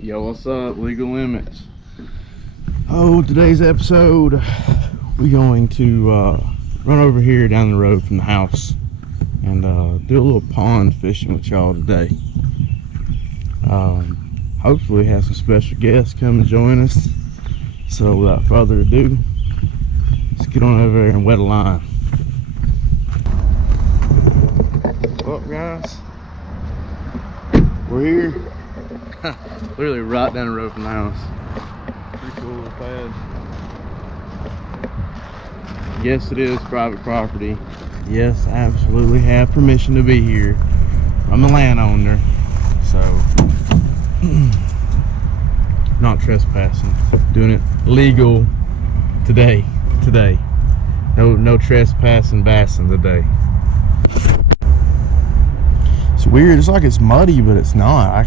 Yo, what's up? Legal Limits. Oh, today's episode, we're going to run over here down the road from the house and do a little pond fishing with y'all today. Hopefully have some special guests come and join us. So without further ado, let's get on over there and wet a line. What's up, guys? We're here. Literally right down the road from the house. Pretty cool little pad. Yes, it is private property. Yes, I absolutely have permission to be here. I'm the landowner, so not trespassing. Doing it legal today. No trespassing, bassing today. It's weird. It's like it's muddy, but it's not. I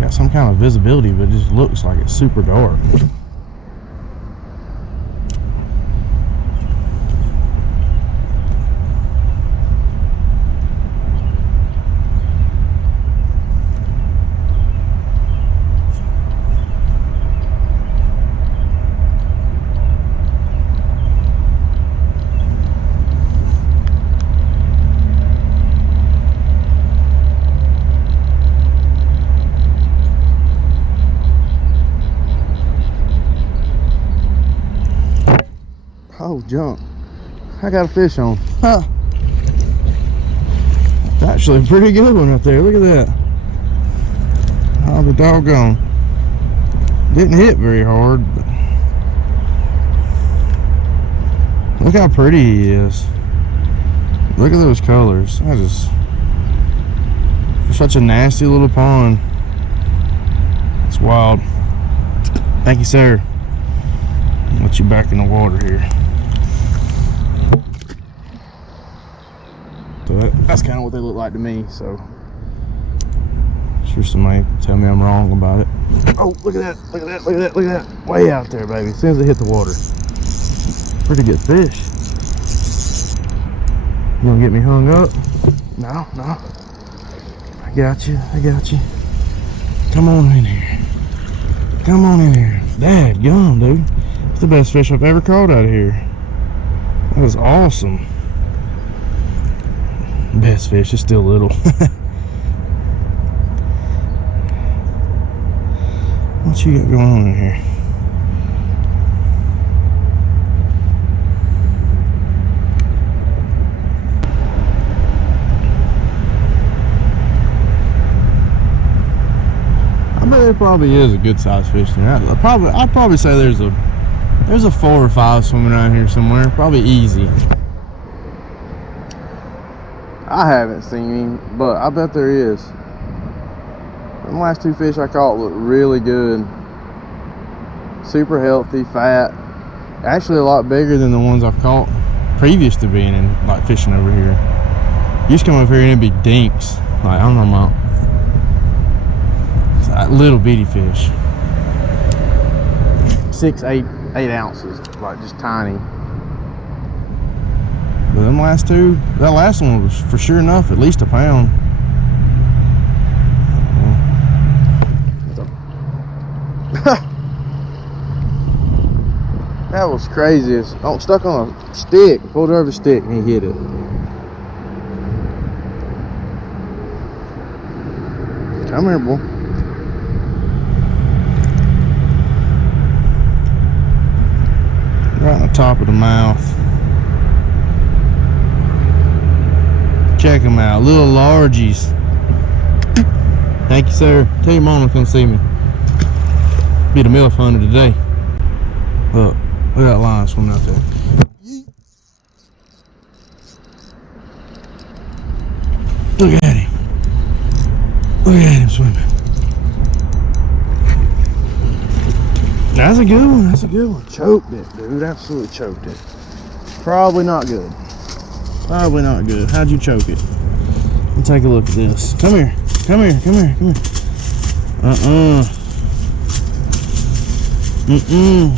got some kind of visibility, but it just looks like it's super dark. Oh, junk. I got a fish on. Huh. It's actually a pretty good one up there. Look at that. Oh, the doggone. Didn't hit very hard, but look how pretty he is. Look at those colors. For such a nasty little pond. It's wild. Thank you, sir. I'll let you back in the water here. So that's kind of what they look like to me, so sure somebody tell me I'm wrong about it. Oh, look at that, look at that, look at that, look at that. Way out there, baby, as soon as it hit the water. Pretty good fish. You gonna get me hung up? No. I got you. Come on in here. Dadgum, dude. It's the best fish I've ever caught out of here. That was awesome. Best fish, it's still little. What you got going on in here? I bet there probably is a good sized fish there. I'd probably say there's a 4 or 5 swimming around here somewhere. Probably easy. I haven't seen him, but I bet there is. The last 2 fish I caught look really good. Super healthy, fat. Actually a lot bigger than the ones I've caught previous to being in, like, fishing over here. You just come over here and it'd be dinks. Like, I don't know about. It's like little bitty fish. 6, 8 ounces, like just tiny. But them last 2, that last one was for sure enough, at least a pound. That was crazy. Oh, stuck on a stick. Pulled over the stick and he hit it. Come here, boy. Right on the top of the mouth. Check them out, little largies. Thank you, sir. Tell your mama to come see me. Be the MILF hunter today. Look at that line swimming out there. Look at him. Look at him swimming. That's a good one. That's a good one. Choked it, dude. Absolutely choked it. Probably not good. Probably not good. How'd you choke it? Let's take a look at this. Come here.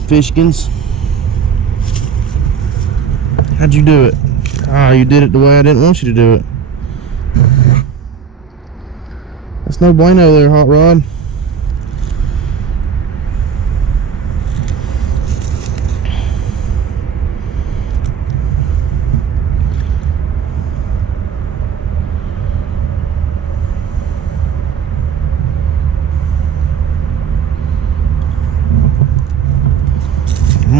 Fishkins. How'd you do it? Ah, you did it the way I didn't want you to do it. That's no bueno there, Hot Rod.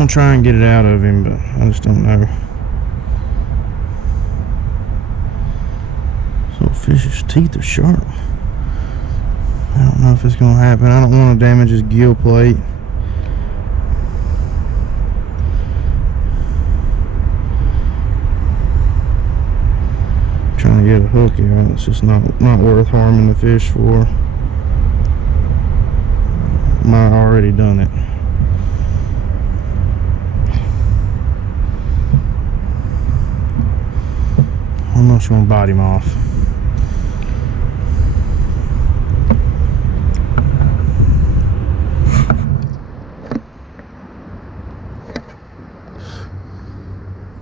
gonna try and get it out of him, but I just don't know. So fish's teeth are sharp. I don't know if it's gonna happen. I don't want to damage his gill plate. Trying to get a hook out. It's just not worth harming the fish for. Might have already done it. I'm not gonna bite him off.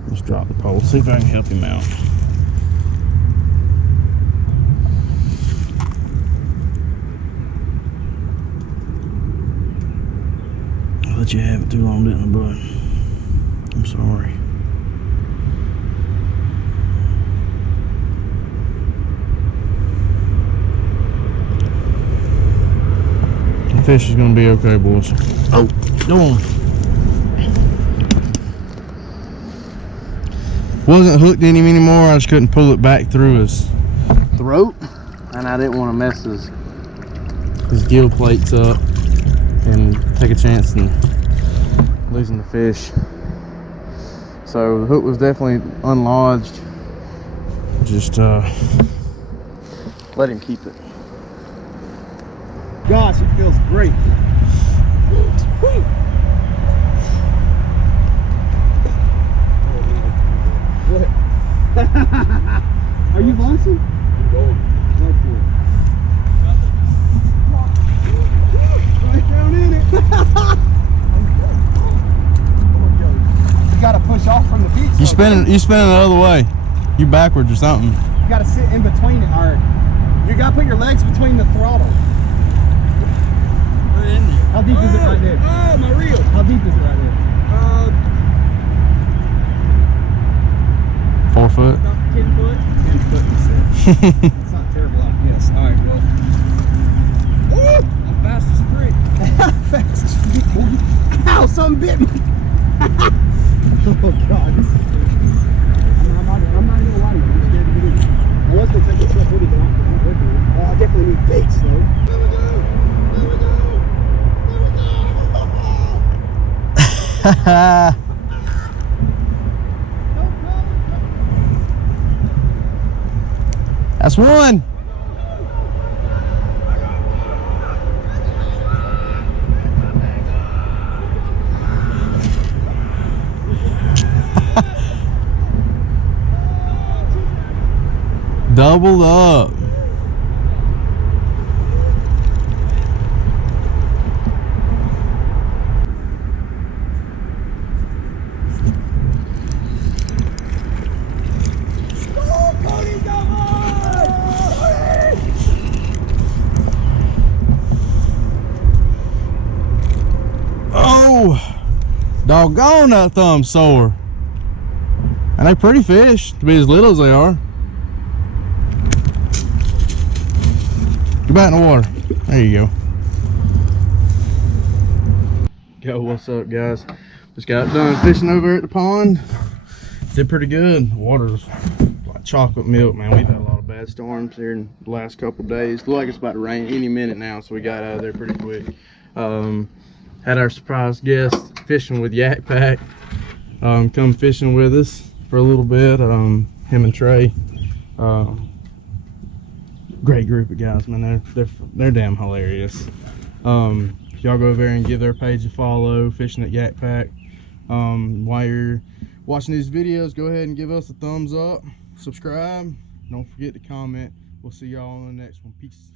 Let's drop the pole, see if I can help him out. I let you have it too long, didn't I, bud? I'm sorry. The fish is gonna be okay, boys. Oh, go on. Wasn't hooked in him anymore. I just couldn't pull it back through his throat, and I didn't want to mess his gill plates up and take a chance in losing the fish. So the hook was definitely unlodged. Just let him keep it. Gosh, it feels great. Woo. What? Are you launching? I'm going. Go for it. Right down in it. You gotta push off from the beach. You spinning the other way. You backwards or something. You gotta sit in between it, or you gotta put your legs between the throttle. We're in there. How deep is it right there? Oh, my reel. How deep is it right there? 4 foot. About 10 foot. 10 foot, you said. It's not terrible out. Yes. All right. Well. Woo! I'm fast as a freak. Fast as a freak, boy. Ow! Something bit me. Oh God. This is I'm not even gonna lie to you. I'm scared to get in. I was gonna take a step with it, but I'm working with it. I definitely need baits though. There we go. There we go. There we go. That's one. Doubled up. Oh, doggone, that thumb's sore. And they pretty fish to be as little as they are. Get back in the water. There you go. Yo, what's up, guys? Just got done fishing over at the pond. Did pretty good. The water's like chocolate milk, man. We've had a lot of bad storms here in the last couple of days. Looks like it's about to rain any minute now, so we got out of there pretty quick. Had our surprise guest fishing with Yakpak come fishing with us for a little bit. Him and Trey. Great group of guys, man. They're damn hilarious. Y'all go over there and give their page a follow, Fishing at Yakpak. While you're watching these videos, go ahead and give us a thumbs up, subscribe, don't forget to comment. We'll see y'all on the next one. Peace.